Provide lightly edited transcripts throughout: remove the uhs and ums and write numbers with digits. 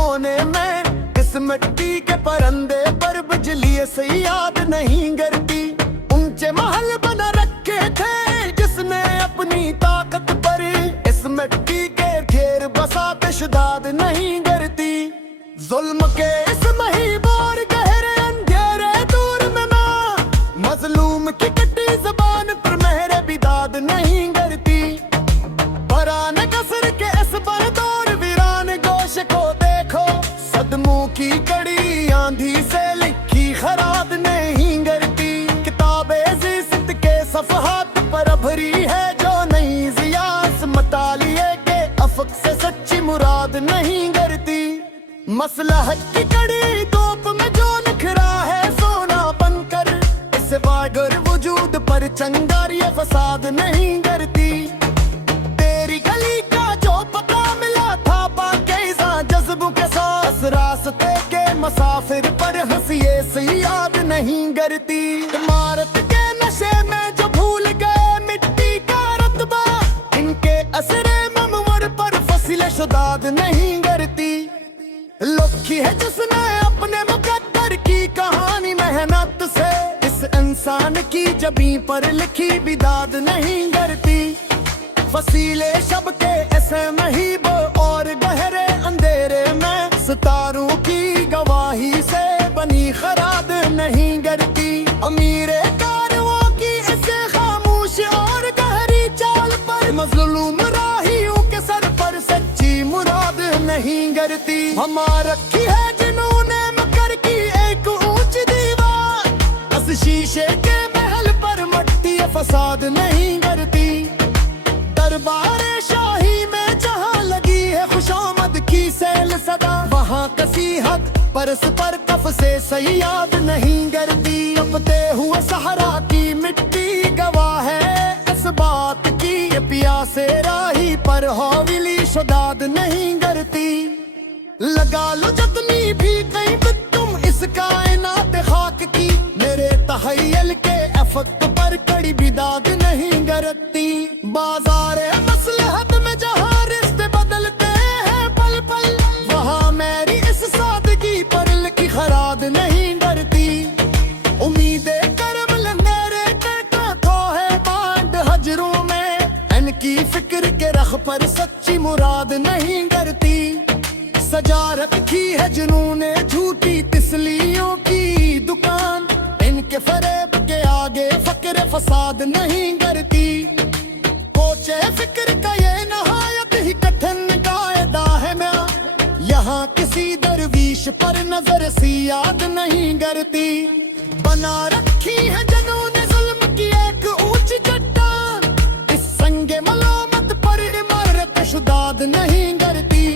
कोने में इस मिट्टी के परंदे पर बिजली से याद नहीं करती। ऊंचे महल बना रखे थे जिसने अपनी ताकत पर, इस मिट्टी के घेर बसाते शुदाद नहीं करती। जुल्म के इस महीबोर गहरे अंधेरे दूर में माँ, मजलूम की कटी जबान पर मेरे बिदाद नहीं करती। पराने कसर के इस बरदौर वीरान गोश को देखो, सदमों की कड़ी आंधी से लिखी खराद नहीं करती। किताबे जिस्त के सफहात पर भरी है जो नई जियास, मतालिए के अफक से सच्ची मुराद नहीं करती। मसलहत की कड़ी तोप में जो निखरा है सोना बनकर, इस वागर वजूद पर चंगारी फसाद नहीं करती। तेरी गली का जो पता मिला था पाकीज़ा जज्बों के साथ, रास्ते के मुसाफिर पर हंसिए से याद नहीं करती। इमारत के नशे में जो भूल गए मिट्टी का रतबा, इनके असरे ममवर पर फसिले शुदाद नहीं करती। लुखी है जिसने अपने मुकद्दर की कहानी मेहनत से, इस इंसान की जबीं पर लिखी बिदाद नहीं करती। फसीले शब के ऐसे महीबो और गहरे अंधेरे में, सितारों की गवाही से बनी खराद नहीं करती। अमीरे कारवां की इसे खामोश और गहरी चाल पर, मजलूम राहियों के सर पर सच्ची मुराद नहीं करती। हमार रखी है जिन्होंने मकर की एक ऊंची दीवार, बस शीशे के महल पर मट्टी फसाद नहीं करती। दरबार शाही में जहाँ लगी है खुशामद की सैल सदा, वहाँ कसी हक परस पर कफ से सयाद नहीं करती। अपते हुए सहरा की मिट्टी गवाह है इस बात की, प्यासे राही पर हौविली शुदाद नहीं करती। लगा लो जितनी भी कहीं तुम इस कायनात खाक की, मेरे तहय्युल के अफक पर कड़ी बिदाद नहीं करती। बाजार मसलहत में जहाँ रिश्ते बदलते हैं पल पल, वहाँ मेरी इस सादगी पर लिखी खराद नहीं डरती। उम्मीदें करम लंदेरे करता तो है बांड हजरों में, इनकी फिक्र के रख पर सच्ची मुराद नहीं डरती। सजा रखी है जिन्होंने झूठी तिसलियों की दुकान, इनके फरेब के आगे फक्र फसाद नहीं करती। कोचे फिक्र का ये नहायत ही कठिन कायदा है मैं, यहाँ किसी दरवीश पर नजर सी याद नहीं करती। बना रखी है जिन्होंने जुल्म की एक ऊंची चट्टान, इस संगे मलामत पर इमारत शुदाद नहीं करती।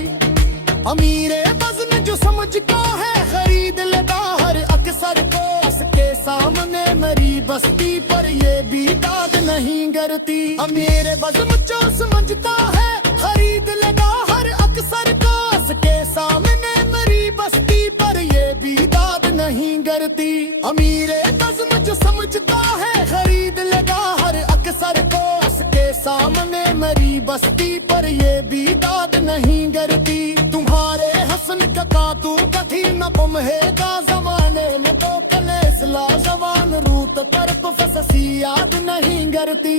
अमीरे वज़न जो समझता है खरीद लेता हर अक्सर को, उसके सामने मेरी बस्ती पर ये भी दाद नहीं करती। अमीरे वज़न जो समझता है खरीद लेता हर अक्सर को, उसके सामने मेरी बस्ती पर ये भी दाद नहीं करती। अमीरे वज़न जो समझता है खरीद लेता हर अक्सर को, उसके सामने मेरी बस्ती पर ये भी दाद नहीं करती। तुम्हारे हसन का तू कभी न गुमहेगा जमाने में, तो कलेसला जवान रूत पर फससी याद नहीं करती।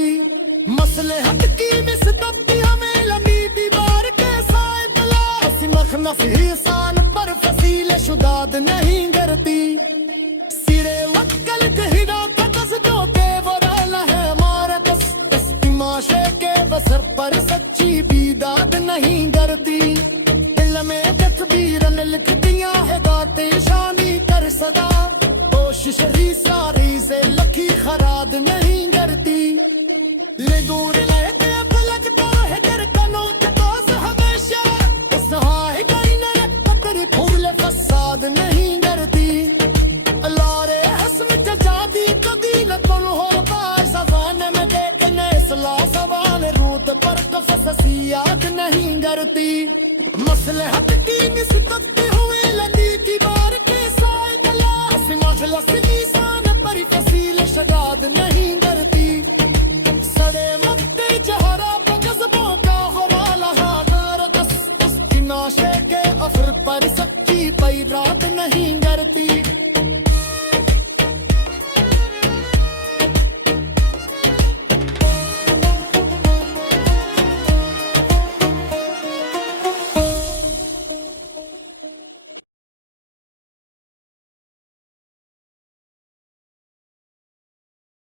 मसले हट की मिसदती हमें लंबी दीवार के साए तला, ऐसी मखनफ हिसान पर फसीले शुदाद नहीं करती। सिरे वक्कल कहिरा कस जो तेवराना है हमारा कस, इस तमाशे के बसर पर सच्ची बिदाद नहीं करती। में तकबीरन लिख दिया है गाते शानी कर सदा, कोशिश री सारी से लखी खराद नहीं करती। ले दूर लेते अब लगता है डर कनों के दोस्त हमेशा, इस हाय गई न पत्र फूल फसाद नहीं करती। लारे हस्म जजादी कभी न तुम हो बार जबान में देखने सला जबान रूत पर तो फसी याद नहीं करती। मसलहत की निस्बत